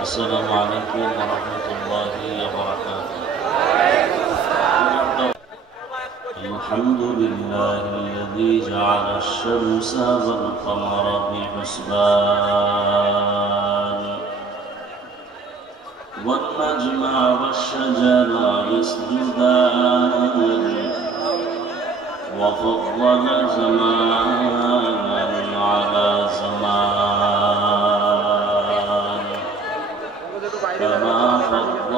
السلام عليكم ورحمة الله وبركاته. الحمد لله الذي جعل الشمس والقمر بحسبان والنجم والشجر يسجدان وفضل زمانا على زمان كما فضل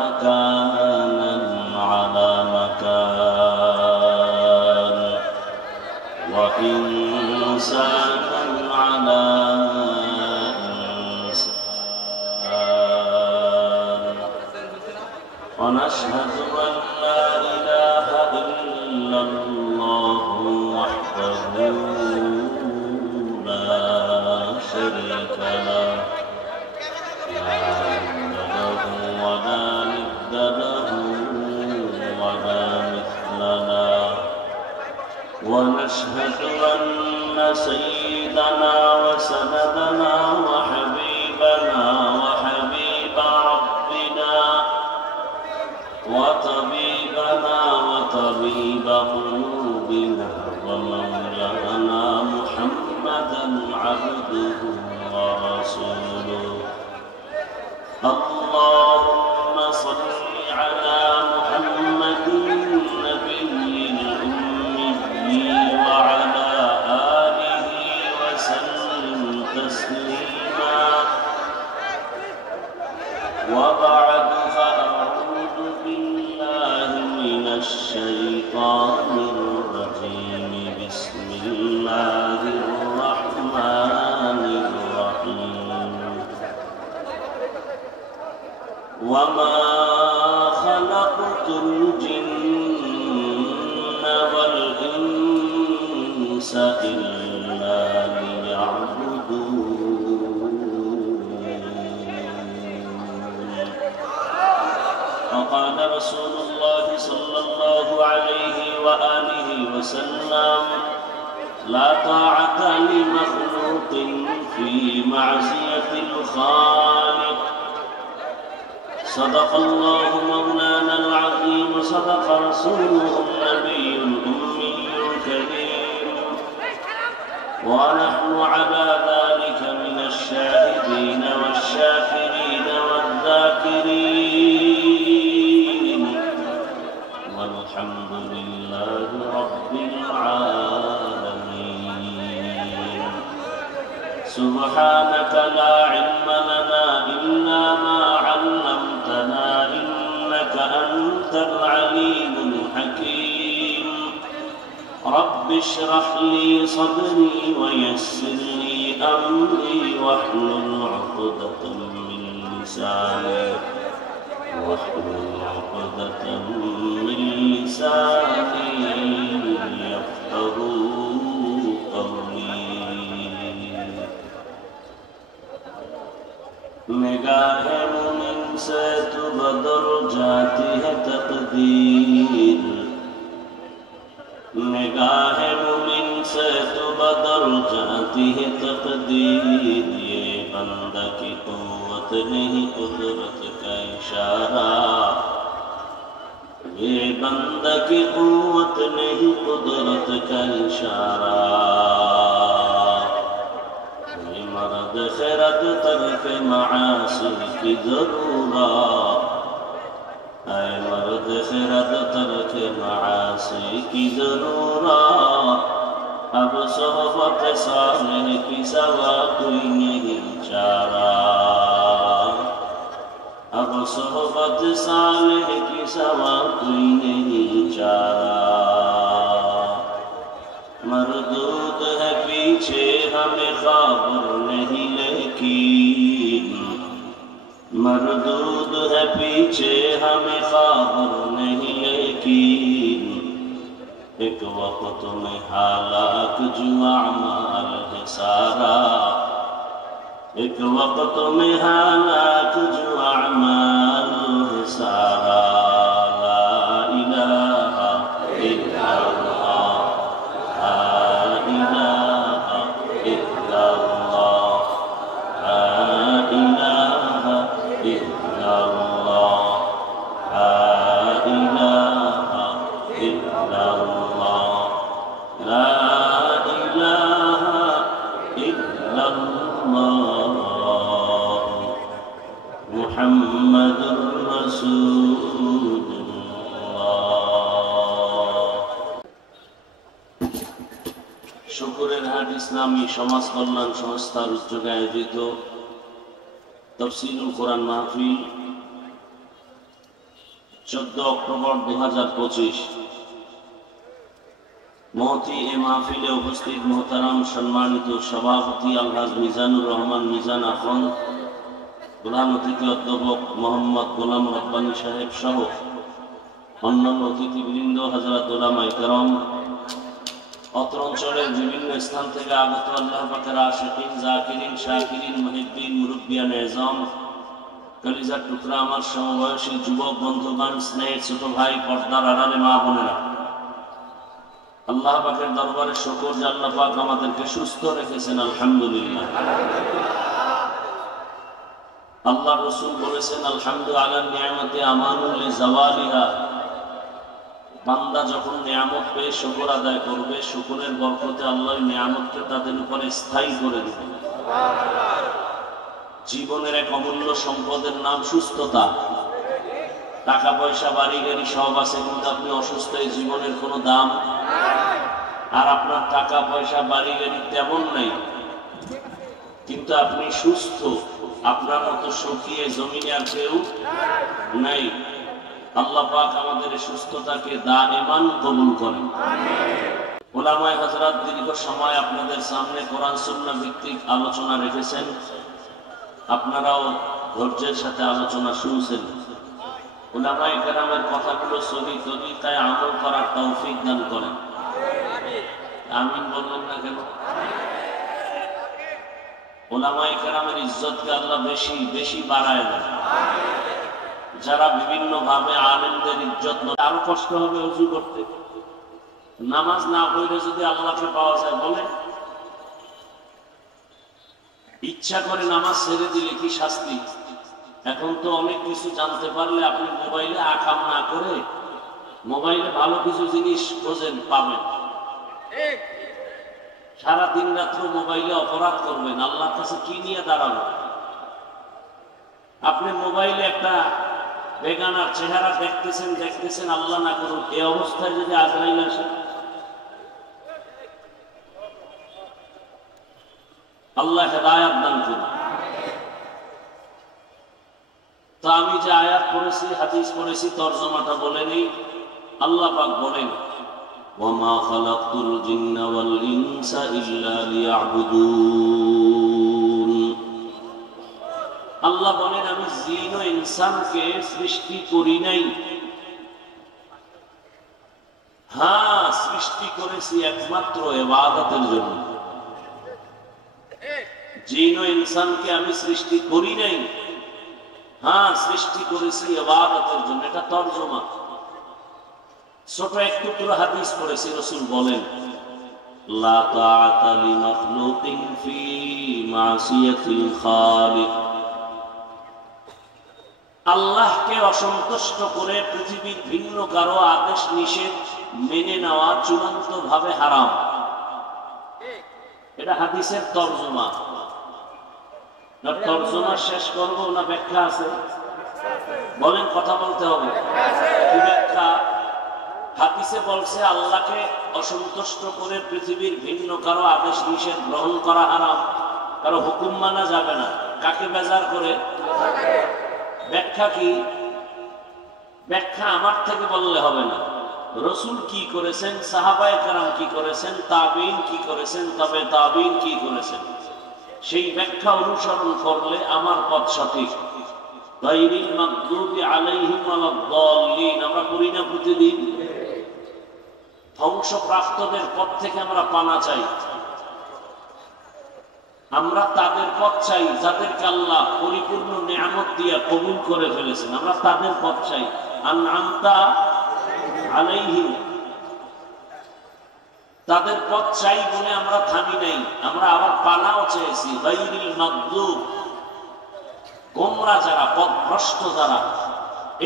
مكانا على مكان وإنسانا على إنسان ونشهد أن لا إله إلا الله وحده لا شريك له لا ولد له ولا ند له ولا مثل له ونشهد أن سيدنا وسندنا وحبيبنا وحبيب ربنا وطبيبنا وطبيب قلوبنا ومولانا محمدا عبده ورسوله اللهم صل على محمد النبي الأمي وعلى آله وسلم تسليما وبعد فأعوذ بالله من الشيطان الرجيم بسم الله الرحمن الرحيم وما خلقت الجن والإنس إلا ليعبدون وقال رسول الله صلى الله عليه وآله وسلم لا طاعة لمخلوق في معصية الخالق صدق الله مولانا العظيم صدق رسوله النبي الأمي الكريم ونحن على ذلك من الشاهدين والشاكرين والذاكرين والحمد لله رب العالمين سبحانك لا علم لنا إلا ما علمتنا إنك أنت العليم الحكيم رب اشرح لي صدري ويسر لي أمري واحلل عقدة من لساني يفقهوا قولي نگاہ مومن سے تو بدر جاتی ہے تقدیر نگاہ مومن سے تو بدر جاتی ہے تقدیر یہ بندہ کی قوت نہیں قدرت کا اشارہ یہ بندہ کی قوت نہیں قدرت کا اشارہ مرد خیرت ترک معاصی کی ضرورت اے مرد خیرت ترک معاصی کی ضرورت اب صحبت صالح کی سوا کوئی نہیں چارہ اب صحبت صالح کی سوا کوئی نہیں چارہ مردود ہے پیچھے ہمیں خبر نہیں لیکن مردود ہے پیچھے ہمیں خبر نہیں لیکن ایک وقت میں ہلاک جو اعمال ہے سارا ایک وقت میں ہلاک جو اعمال ہے سارا لا الہ الا اللہ لا الہ الا اللہ لا الہ মুহাম্মাদুর রাসূলুল্লাহ। শুকরের হাট ইসলামী সমাজ কল্যাণ সংস্থার উদ্যোগে আয়োজিত তাফসীরুল কোরআন মাহফিল 14 অক্টোবর 2025। মহতি এ মাহফিলে উপস্থিত মোহতারাম সম্মানিত সভাপতি আলহাজ মিজানুর রহমান মিজান আখন, প্রধান অতিথি অধ্যাপক মোহাম্মদ গোলাম রব্বানী সাহেব সহ অন্যান্য অতিথিবৃন্দ, হযরত উলামায়ে কেরাম, অত্র অঞ্চলের বিভিন্ন স্থান থেকে আগত আল্লাহ পাকের আশিকিন, জাকিরিন, শাকিরিন, মুহিব্বিন, মুরব্বিয়ান এজাম, কলিজার টুকরা আমার সমবয়সী যুবক বন্ধুগণ, স্নেহের ছোট ভাই, পর্দার আড়ালে মা বোনেরা, আল্লাহ পাকের দরবারে শুকর যে আল্লাহ পাক আমাদেরকে সুস্থ রেখেছেন, আলহামদুলিল্লাহ। আল্লাহ রাসূল বলেছেন, আলহামদু আলা নিয়ামতি আমানুল লিজাওয়ালিহা। বান্দা যখন নিয়ামত পেয়ে শুকর আদায় করবে, শুকরের বরকতে আল্লাহ নিয়ামতকে তাদের উপরে স্থায়ী করে দিবেন। জীবনের এক অমূল্য সম্পদের নাম সুস্থতা। টাকা পয়সা বাড়ি গাড়ি সব আছে, কিন্তু আপনি অসুস্থ, এই জীবনের কোনো দাম। আর আপনার টাকা পয়সা বাড়ি গাড়ি তেমন নাই, কিন্তু আপনি সুস্থ, আপনার মতো শুকিয়ে জমিনে আর কেউ নাই। আল্লাহ পাক আমাদের সুস্থতাকে দাইমান কবুল করেন। উলামায়ে হযরত দীর্ঘ সময় আপনাদের সামনে কোরআন সুন্নাহ ভিত্তিক আলোচনা রেখেছেন, আপনারাও ধৈর্যের সাথে আলোচনা শুনছেন। উলামায়ে কেরামের কথাগুলো সহিহ তরিকায় আমল করার তৌফিক দান করেন। আমিন বললেন না কেন? উলামায়ে কেরামের ইজ্জতকে আল্লাহ বেশি বেশি বাড়ায় দেন। যারা বিভিন্ন ভাবে আলেমদের ইজ্জত, আরো কষ্ট হবে ওযু করতে। নামাজ না পড়লে যদি আল্লাহকে পাওয়া যায়, বলে ইচ্ছা করে নামাজ ছেড়ে দিলে কি শাস্তি? এখন তো অনেক কিছু জানতে পারলে আপনি মোবাইলে আকাম না করে মোবাইলে ভালো কিছু জিনিস খোঁজেন, পাবেন। সারা দিন রাত্র মোবাইলে অপরাধ করবেন, আল্লাহর কাছে কি নিয়ে দাঁড়াবেন? আপনি মোবাইলে একটা বেগানার চেহারা দেখতেছেন, আল্লাহ না করুন, এই অবস্থায় যদি আজরাইল আসে, আল্লাহ হেদায়েত দান করুন। তো আমি যে আয়াত পড়েছি, হাদিস পড়েছি, তরজমাটা বলে নেই। আল্লাহ পাক বলেন, ওয়ামা খালাকতুল জিন্না ওয়াল ইনসা ইল্লা লিয়াবুদুন। আল্লাহ বলেন, আমি জিন ও ইনসানকে সৃষ্টি করি নাই। হ্যাঁ, সৃষ্টি করেছি একমাত্র ইবাদতের জন্য। জিন ও ইনসানকে আমি সৃষ্টি করি নাই, হ্যাঁ সৃষ্টি করেছি ইবাদতের জন্য। এটা তরজমা। ছোট একটু পুরো হাদিস পড়েছি, রাসূল বলেন, লা তাআতা লিমাখলুকিন ফি মাসিয়াতিল খালিক। আল্লাহকে অসন্তুষ্ট করে পৃথিবীর ভিন্ন কারো আদেশ নিষেধ মেনে নেওয়া চূড়ান্ত ভাবে হারাম। এটা হাদিসের তরজমা। তরজমা শেষ করবো না ব্যাখ্যা আছে? বলেন, কথা বলতে হবে। কি ব্যাখ্যা? হাদিসে বলছে আল্লাহকে অসন্তুষ্ট করে পৃথিবীর ভিন্ন কারো আদেশ নিষেধ গ্রহণ করা হারাম, কারো হুকুম মানা যাবে না। কাকে বেজার করে? ব্যাখ্যা কি? ব্যাখ্যা আমার থেকে বললে হবে না। রাসূল কি করেছেন, সাহাবায়ে কেরাম কি করেছেন, তাবেঈন কি করেছেন, তবে তাবেঈন কি করেছেন, সেই ব্যাখ্যা অনুসরণ করলে আমার পথ সঠিক। গায়রিল মাগদুবি আলাইহিম ওয়ালাদ-দাল্লিন আমরা পড়ি না প্রতিদিন? ধ্বংসপ্রাপ্তদের পথ থেকে আমরা পানা চাই। আমরা তাদের পথ চাই যাদেরকে আল্লাহ পরিপূর্ণ নিয়ামত দিয়ে কবুল করে ফেলেছেন। আমরা তাদের পথ চাই। আনআমতা আলাইহিম, তাদের পথ চাই বলে আমরা থামি নাই, আমরা আবার পানাও চেয়েছি। গায়রিল মাগদুব, গোমরা যারা, পথভ্রষ্ট যারা,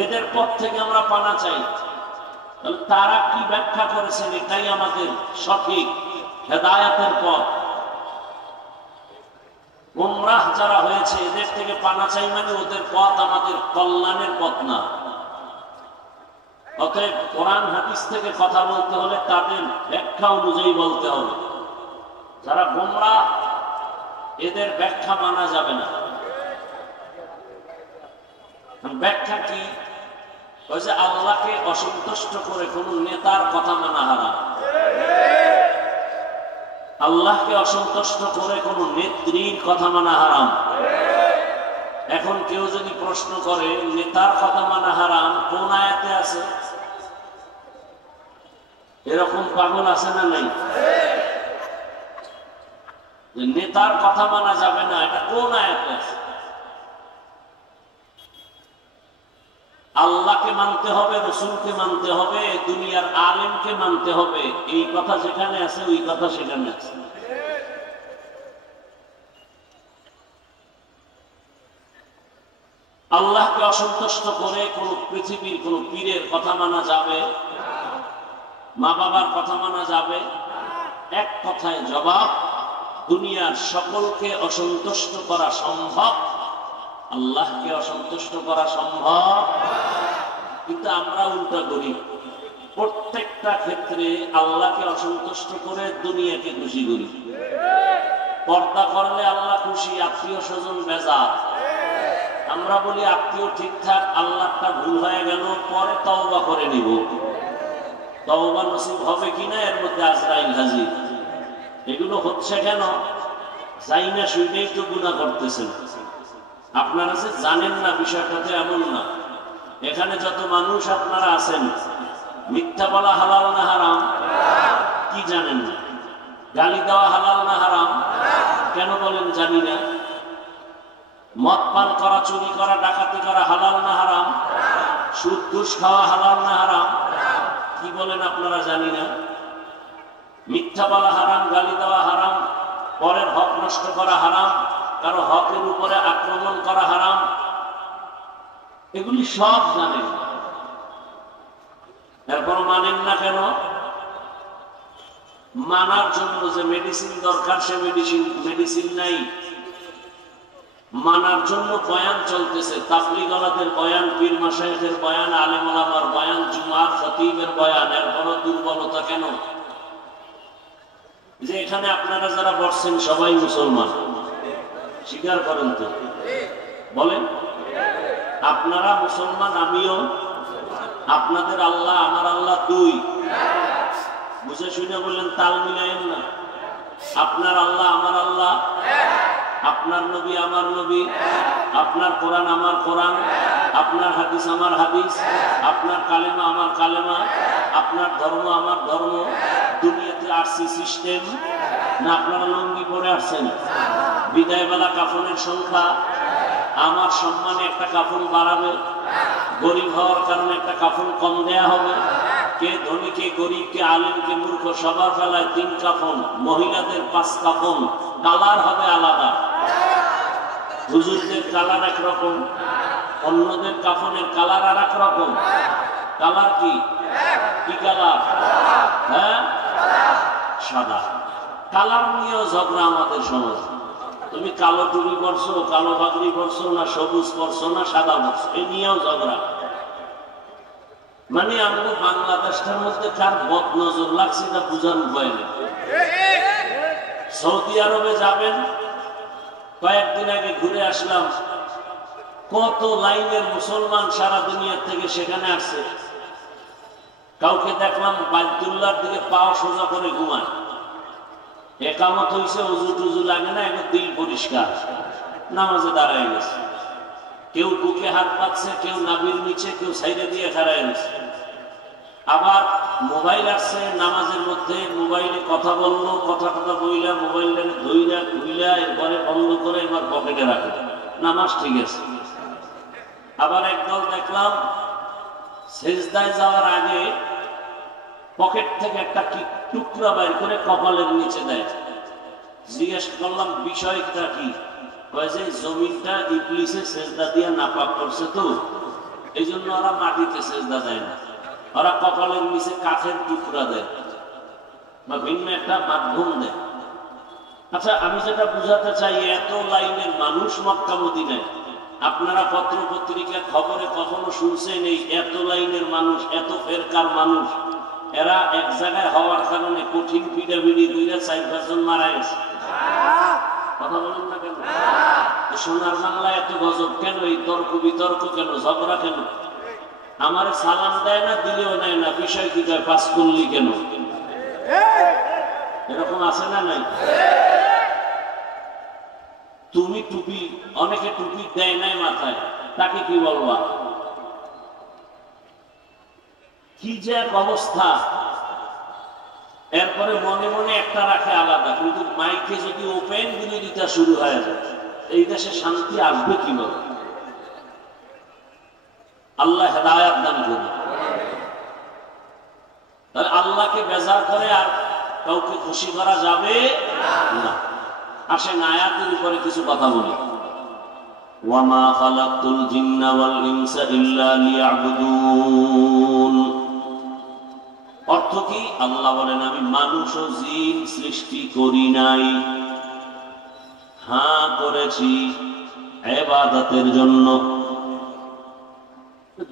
এদের পথ থেকে আমরা পানা চাই। তারা কি ব্যাখ্যা করেছেন, এটাই আমাদের সঠিক হেদায়েতের পথ। গোমরাহ যারা হয়েছে এদের থেকে পানা চাই, মানে ওদের পথ আমাদের কল্যাণের পথ না। অতএব কোরআন হাদিস থেকে কথা বলতে হলে তাদের ব্যাখ্যা অনুযায়ী বলতে হবে। যারা গোমরাহ এদের ব্যাখ্যা মানা যাবে না। ব্যাখ্যা কি? ওই যে আল্লাহকে অসন্তুষ্ট করে কোন নেতার কথা মানা হারাম, আল্লাহকে অসন্তুষ্ট করে কোন নেত্রীর কথা মানা হারাম। এখন কেউ যদি প্রশ্ন করে নেতার কথা মানা হারাম কোন আয়াতে আছে, এরকম পাগল আছে না নাই? নেতার কথা মানা যাবে না, এটা কোন আয়াতে আছে? আল্লাহকে মানতে হবে, রসুলকে মানতে হবে, দুনিয়ার আলেমকে মানতে হবে। এই কথা যেখানে আছে ওই কথা সেখানে আছে। আল্লাহকে অসন্তুষ্ট করে কোন পৃথিবীর কোন পীরের কথা মানা যাবে, মা বাবার কথা মানা যাবে? এক কথায় জবাব, দুনিয়ার সকলকে অসন্তুষ্ট করা সম্ভব, আল্লাহকে অসন্তুষ্ট করা সম্ভব। কিন্তু আমরা উল্টা করি, প্রত্যেকটা ক্ষেত্রে আল্লাহকে অসন্তুষ্ট করে দুনিয়াকে খুশি করি। পর্দা করলে আল্লাহ খুশি, আত্মীয় স্বজন বেজার। আমরা বলি আত্মীয় ঠিকঠাক, আল্লাহটা ভুল হয়ে গেল, পরে তওবা করে নিব। তওবা নসিব হবে কিনা এর মধ্যে আজরাইল হাজির। এগুলো হচ্ছে কেন? যাই না শুনেই তো গুনাহ করতেছেন। আপনারা যে জানেন না বিষয়টাতে এমন না। এখানে যত মানুষ আপনারা আছেন, মিথ্যা বলা হালাল না হারাম? কি জানেন না? গালি দেওয়া হালাল না হারাম? কেন বলেন জানি না? মদ পান করা, চুরি করা, ডাকাতি করা হালাল না হারাম? সুদ ঘুষ খাওয়া হালাল না হারাম? কি বলেন আপনারা জানি না? মিথ্যা বলা হারাম, গালি দেওয়া হারাম, পরের হক নষ্ট করা হারাম, কারো হকের উপরে আক্রমণ করা হারাম। এগুলি সব জানেন, এরপরও মানেন না কেন? মানার জন্য যে মেডিসিন দরকার সে মেডিসিন নাই। মানার জন্য বয়ান চলতেছে, তাবলীগ ওয়ালাদের বয়ান, পীর মাশায়েখের বয়ান, আলেম ওলামার বয়ান, জুমার খতিবের বয়ান, এরপরও দুর্বলতা কেন? যে এখানে আপনারা যারা বসছেন সবাই মুসলমান, স্বীকার করেন তো? বলেন, আপনারা মুসলমান, আমিও। আপনাদের আল্লাহ আমার আল্লাহ দুই। বুঝে শুনে বললেন, তাল মিলায়েন না। আপনার আল্লাহ আমার আল্লাহ, আপনার নবী আমার নবী, আপনার কোরআন আমার কোরআন, আপনার হাদিস আমার হাদিস, আপনার কালেমা আমার কালেমা, আপনার ধর্ম আমার ধর্ম। দুনিয়াতে আসছি সিস্টেম না? আপনারা লঙ্গি পরে আসছেন। বিদায় বেলা কাফনের সংখ্যা, আমার সম্মানে একটা কাফন বাড়াবে, গরিব হওয়ার কারণে একটা কাফন কম দেয়া হবে। কে ধনী, কে গরিব, কে আলেম, কে মূর্খ, সবার বেলায় 3 কাফন, মহিলাদের 5 কাফন। কালার হবে আলাদা। হুজুরদের কালার একরকম, অন্যদের কাফনের কালার আর এক রকম। কালার কি? কি কালার? হ্যাঁ, সাদা। কালার নিয়েও ঝগড়া আমাদের সমাজে। তুমি কালো টুপি পরছো, কালো পাগড়ি পরছো, না সবুজ পরছো, না সাদা পরছো, এই নিয়েও ঝগড়া। মানে আমাদের বাংলাদেশটার মধ্যে কার বদ নজর লাগছে এটা বুঝার উপায় নেই। সৌদি আরবে যাবেন, কয়েকদিন আগে ঘুরে আসলাম, কত লাইনের মুসলমান সারা দুনিয়ার থেকে সেখানে আসছে। কাউকে দেখলাম বাইতুল্লাহর দিকে পাও সোজা করে ঘুমায়। একামত হইছে, উজু টুজু লাগে না, এখন দিল পরিষ্কার, নামাজে দাঁড়ায় গেছে। কেউ বুকে হাত পাচ্ছে, কেউ নাভির নিচে, কেউ সাইডে দিয়ে দাঁড়ায় গেছে। আবার মোবাইল আসছে নামাজের মধ্যে, মোবাইলে কথা বললো, কথা বইলা মোবাইলটা ধইলা খুইলা এরপরে বন্ধ করে এবার পকেটে রাখে, নামাজ ঠিক আছে। আবার একদল দেখলাম সেজদায় যাওয়ার আগে পকেট থেকে একটা টুকরা বাইর করে কপালের নিচে দেয়। জিজ্ঞেস করলাম বিষয়টা কি? যে জমিনটা ইবলিসে সেজদা দিয়ে নাপাক করছে, তো এই জন্য ওরা মাটিতে সেজদা দেয় না, ওরা কপালের নিচে কাঠের টুকরা দেয় বা ভিন্ন একটা মাধ্যম দেয়। আচ্ছা, আমি যেটা বুঝাতে চাই, এত লাইনের মানুষ মক্কা মদিনায়, আপনারা পত্র পত্রিকা খবরে কখনো শুনছেন এই এত লাইনের মানুষ, এত ফেরকার মানুষ, এরা এক জায়গায় হওয়ার কারণে কঠিন পিড়াপিড়ি কইরা 4-5 জন মারা গেছে? কথা বলেন না কেন? সোনার বাংলা এত গজব কেন? এই তর্ক বিতর্ক কেন? ঝগড়া কেন? আমার সালাম দেয় না, দিলেও নেয় না, বিষয় কি কয় পাস করলি কেন? এরকম আছে না নাই? তুমি টুপি, অনেকে টুপি দেয় নাই মাথায়, তাকে কি বলবা? কি যে এক অবস্থা। এরপরে মনে মনে একটা রাখে আলাদা, কিন্তু মাইকে যদি ওপেন বিরোধিতা শুরু হয়ে যায়, এই দেশে শান্তি আসবে কিভাবে? আল্লাহ হেদায়েত দান করুন। তাহলে আল্লাহকে বেজার করে আর কাউকে খুশি করা যাবে না। আসেন আয়াতের উপরে কিছু কথা বলি। ওয়ামা খালাকতুল জিন্না ওয়াল ইনসা ইল্লা লিয়াবুদুন। অর্থ কি? আল্লাহ বলেন আমি মানুষ ও জিন সৃষ্টি করি নাই, হ্যাঁ করেছি ইবাদতের জন্য।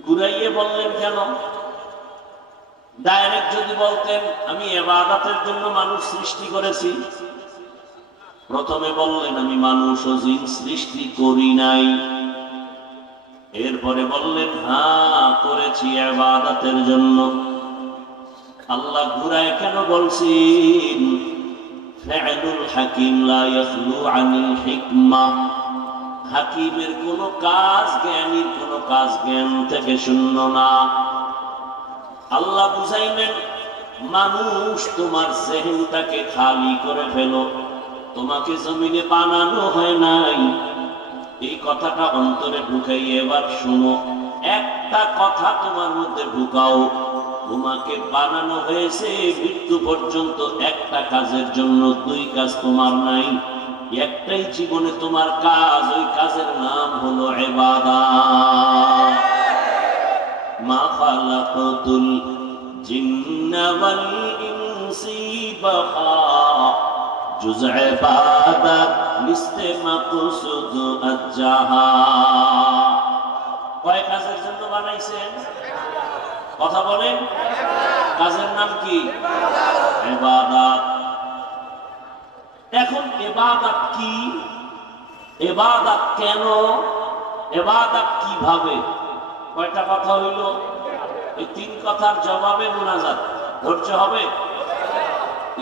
ঘুরাইয়ে বললেন কেন? ডাইরেক্ট যদি বলতেন আমি ইবাদতের জন্য মানুষ সৃষ্টি করেছি, প্রথমে বললেন আমি মানুষ ও জিন সৃষ্টি করি নাই, এরপরে বললেন হ্যাঁ করেছি ইবাদতের জন্য। আল্লাহ ঘুরায় কেন বলছেন? ফা'লুল হাকিম লা ইয়াখলু আনিল হিকমা। হাকিমের কোন কাজ, জ্ঞানীর কোন কাজ জ্ঞান থেকে শূন্য না। আল্লাহ বুঝাইলেন মানুষ তোমার জেহেনটাকে খালি করে ফেলো, তোমাকে জমিনে বানানো হয় নাই। এই কথাটা অন্তরে ঢুকাইয়ে এবার শুনো। একটা কথা তোমার মধ্যে ঢুকাও, তোমাকে বানানো হয়েছে মৃত্যু পর্যন্ত একটা কাজের জন্য, 2 কাজ তোমার নাই। একটাই জীবনে তোমার কাজ, ওই কাজের নাম হলো ইবাদত। মা খালাকতুল জিন্না ওয়াল ইনসি বাহা, জুজ ইবাদত মিসলে মাকসুদ আজ্জাহা। কয় কাজের জন্য বানাইছেন? কথা বলেন। কাজের নাম কি? ইবাদত। এখন ইবাদত কি? ইবাদত কেন? ইবাদত কিভাবে? কয়টা কথা হইল? এই 3 কথার জবাবে মুনাজাত। ধৈর্য হবে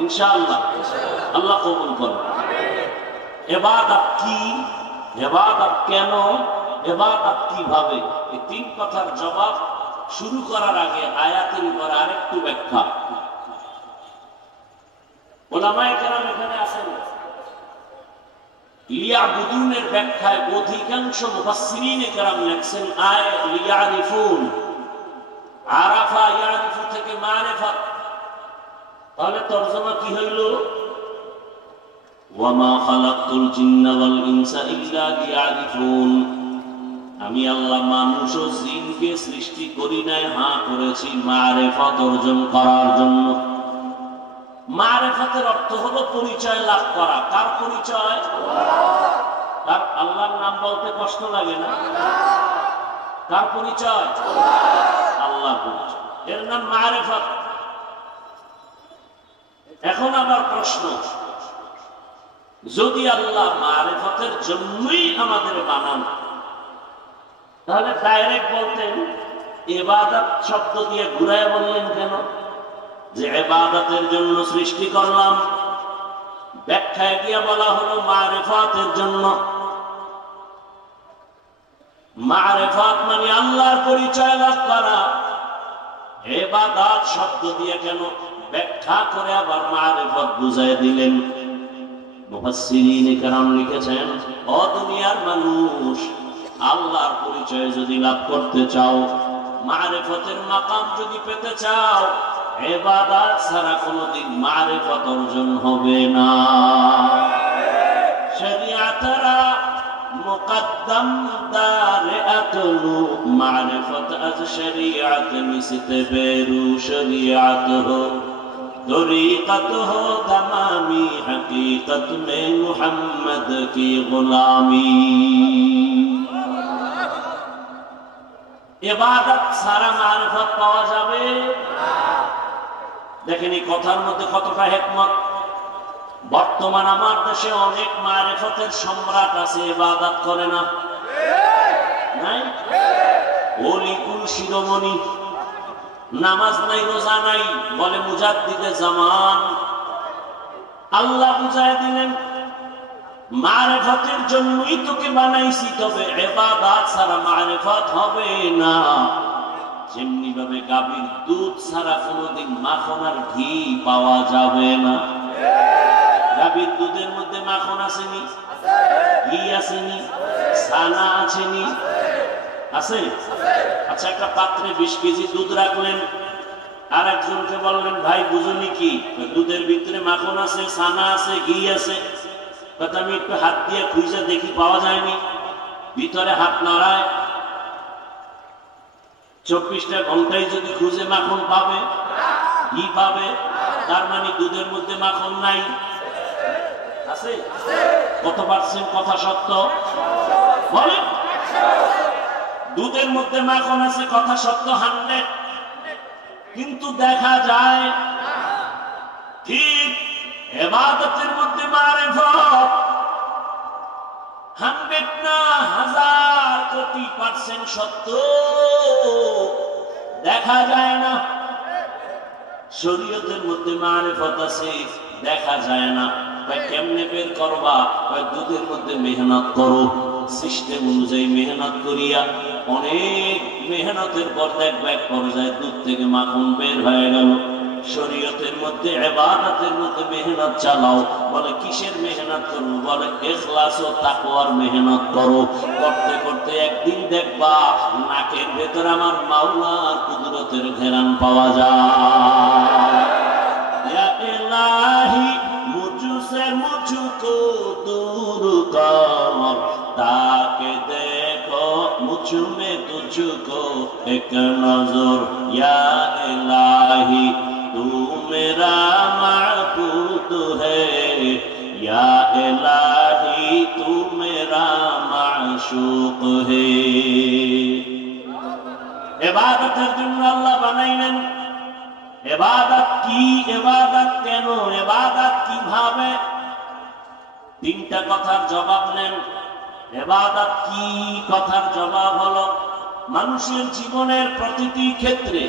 ইনশাআল্লাহ, আল্লাহ কবুল করুন। ইবাদত কি? ইবাদত কেন? ইবাদত কিভাবে? এই 3 কথার জবাব শুরু করার আগে আয়াতের উপর আরেকটু ব্যাখ্যা। উলামায়ে কেরাম এখানে আছেন, লিয়াবুদুনের ব্যাখ্যায় অধিকাংশ মুফাসসিরিনে কেরাম লেখছেন আয় লিয়ারিফুন। আরাফা ইয়ারিফু থেকে মারিফাত। তাহলে তরজমা কি হইল? ওয়ামা খালাকতুল জিন্না ওয়াল ইনসা ইল্লা লিয়ারিফুন। আমি আল্লাহ মানুষ ও জিনকে সৃষ্টি করি নাই, হ্যাঁ করেছি মারিফাত অর্জন করার জন্য। মারিফাতের অর্থ হলো পরিচয় লাভ করা। কার পরিচয়? তার আল্লাহর নাম বলতে কষ্ট লাগে না? কার পরিচয়? আল্লাহর পরিচয়, এর নাম মারিফাত। এখন আবার প্রশ্ন, যদি আল্লাহ মারিফাতের জন্যই আমাদের বানান, তাহলে ডাইরেক্ট বলতেন ইবাদত শব্দ দিয়ে ঘুরায় বললেন কেন যে ইবাদতের জন্য সৃষ্টি করলাম? ব্যাখ্যায় গিয়ে বলা হলো মারিফাতের জন্য। মারিফাত মানে আল্লাহর পরিচয় লাভ করা। ইবাদত শব্দ দিয়ে কেন ব্যাখ্যা করে আবার মারিফাত বুঝায় দিলেন? মুফাসসিরিনে কেরাম লিখেছেন, ও দুনিয়ার মানুষ, আল্লাহর পরিচয় যদি লাভ করতে চাও, মারিফতের মাকাম যদি পেতে চাও, ইবাদত ছাড়া কোনদিন মারিফত অর্জন হবে না। শরিয়াতরা মুকদ্দম দারিআতুল মারিফত আজ শরিয়াত মিসতে বেরু শরিয়াত হো। तरीक़त हो तमामी हकीकत में मुहम्मद की गुलामी। ইবাদত ছাড়া মারিফত পাওয়া যাবে দেখেন এই কথার মধ্যে কতটা হিকমত। বর্তমান আমার দেশে অনেক মারিফতের সম্রাট আছে, ইবাদত করে না, নাই? ওলি কুল শিরোমণি, নামাজ নাই, রোজা নাই, বলে মুজাদ্দিদে জামান। আল্লাহ বুঝায় দিলেন মারিফতের জন্যই তোকে বানাইছি, তবে ইবাদত ছাড়া মারিফত হবে না। যেমনি ভাবে গাভীর দুধ ছাড়া কোনোদিন মাখন আর ঘি পাওয়া যাবে না। গাভীর দুধের মধ্যে মাখন আসেনি, ঘি আসেনি, ছানা আসেনি, আছে? আচ্ছা, একটা পাত্রে 20 কেজি দুধ রাখলেন, আর একজনকে বললেন ভাই বুঝুনি কি, দুধের ভিতরে মাখন আছে, ছানা আছে, ঘি আছে। কথা আমি একটু হাত দিয়ে খুঁজে দেখি, পাওয়া যায়নি। ভিতরে হাত নাড়ায়, 24টা ঘন্টায় যদি খুঁজে মাখন পাবে, ঘি পাবে, তার মানে দুধের মধ্যে মাখন নাই, আছে? কত পার্সেন্ট কথা সত্য বলেন? দুধের মধ্যে মাখন আছে, কথা সত্য 100, কিন্তু দেখা যায় ঠিক ইবাদতের মধ্যে মারিফত 100 না 1000 কোটি পার্সেন্ট সত্য, দেখা যায় না। শরীয়তের মধ্যে মারিফত আছে, দেখা যায় না। কেমনে বের করবা? দুধের মধ্যে মেহনত করো, সিস্টেম অনুযায়ী মেহনত করিয়া অনেক মেহনতের পর দেখবা এক পর্যায়ে দুধ থেকে মাখন বের হয়ে গেল। শরীয়তের মধ্যে ইবাদতের মধ্যে মেহনত চালাও, বলে কিসের মেহনত করো? বলে ইখলাস ও তাকওয়ার মেহনত করো। করতে করতে একদিন দেখবা নাকের ভেতর আমার মাওলার কুদরতের ঘেরান পাওয়া যায়। ইয়া ইলাহি মুঝসে মুঝকো দূর কর, তাকে দেখো মুঝ মে তুঝকো এক নজর। ইয়া ইলাহি तू मेरा माबूद है, या इलाही तू मेरा माशूक है। इबादतेर जন্য আল্লাহ বানাইলেন। ইবাদত কি, ইবাদত কেন, ইবাদত কিভাবে? 3টা কথার জবাব নেন। ইবাদত কি কথার জবাব হলো মানুষের জীবনের প্রতিটি ক্ষেত্রে